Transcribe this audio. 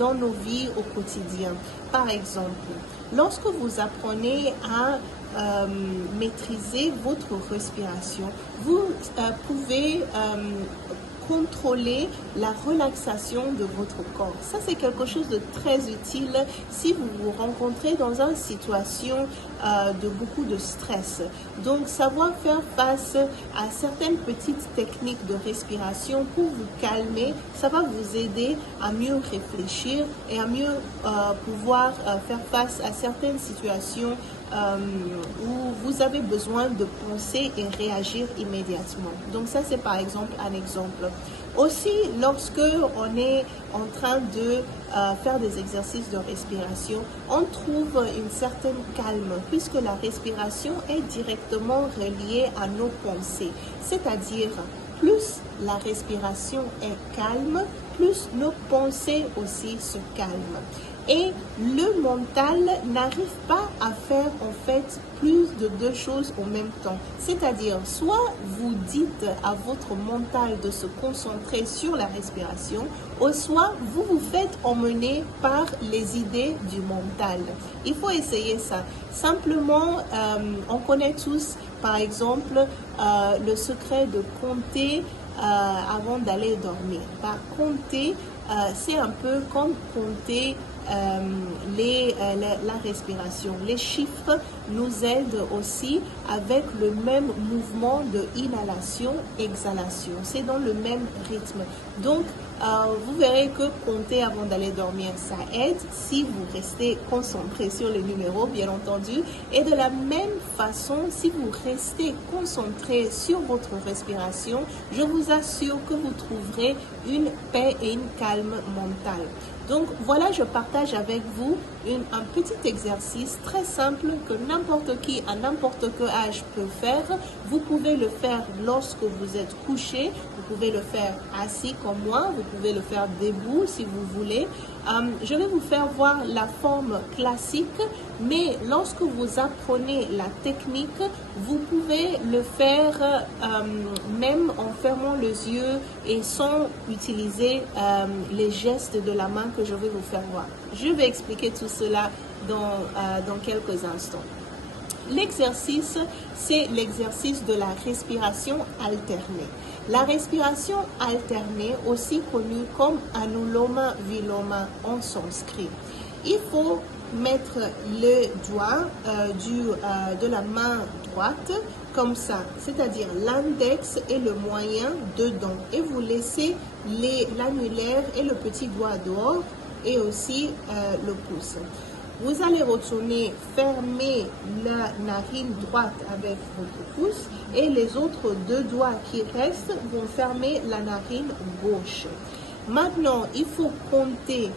dans nos vies au quotidien. Par exemple, lorsque vous apprenez à maîtriser votre respiration, vous pouvez contrôler la relaxation de votre corps. Ça, c'est quelque chose de très utile si vous vous rencontrez dans une situation de beaucoup de stress. Donc, savoir faire face à certaines petites techniques de respiration pour vous calmer, ça va vous aider à mieux réfléchir et à mieux pouvoir faire face à certaines situations où vous avez besoin de penser et réagir immédiatement. Donc ça, c'est par exemple un exemple. Aussi, lorsque on est en train de faire des exercices de respiration, on trouve une certaine calme puisque la respiration est directement reliée à nos pensées. C'est-à-dire, plus la respiration est calme, plus nos pensées aussi se calment. Et le mental n'arrive pas à faire en fait plus de deux choses en même temps. C'est-à-dire, soit vous dites à votre mental de se concentrer sur la respiration, ou soit vous vous faites emmener par les idées du mental. Il faut essayer ça. Simplement, on connaît tous, par exemple, le secret de compter avant d'aller dormir. Par compter, c'est un peu comme compter la respiration. Les chiffres nous aident aussi avec le même mouvement de inhalation-exhalation. C'est dans le même rythme. Donc, vous verrez que compter avant d'aller dormir, ça aide si vous restez concentré sur les numéros, bien entendu. Et de la même façon, si vous restez concentré sur votre respiration, je vous assure que vous trouverez une paix et une calme mentale. Donc voilà, je partage avec vous un petit exercice très simple que n'importe qui à n'importe quel âge peut faire. Vous pouvez le faire lorsque vous êtes couché, vous pouvez le faire assis comme moi, vous pouvez le faire debout si vous voulez. Je vais vous faire voir la forme classique, mais lorsque vous apprenez la technique, vous pouvez le faire même en fermant les yeux et sans utiliser les gestes de la main que je vais vous faire voir. Je vais expliquer tout cela dans quelques instants. L'exercice, c'est l'exercice de la respiration alternée. La respiration alternée, aussi connue comme Anuloma Viloma en sanskrit. Il faut mettre le doigt de la main droite comme ça, c'est-à-dire l'index et le moyen dedans. Et vous laissez l'annulaire et le petit doigt dehors et aussi le pouce. Vous allez retourner fermer la narine droite avec votre pouce et les autres deux doigts qui restent vont fermer la narine gauche. Maintenant, il faut compter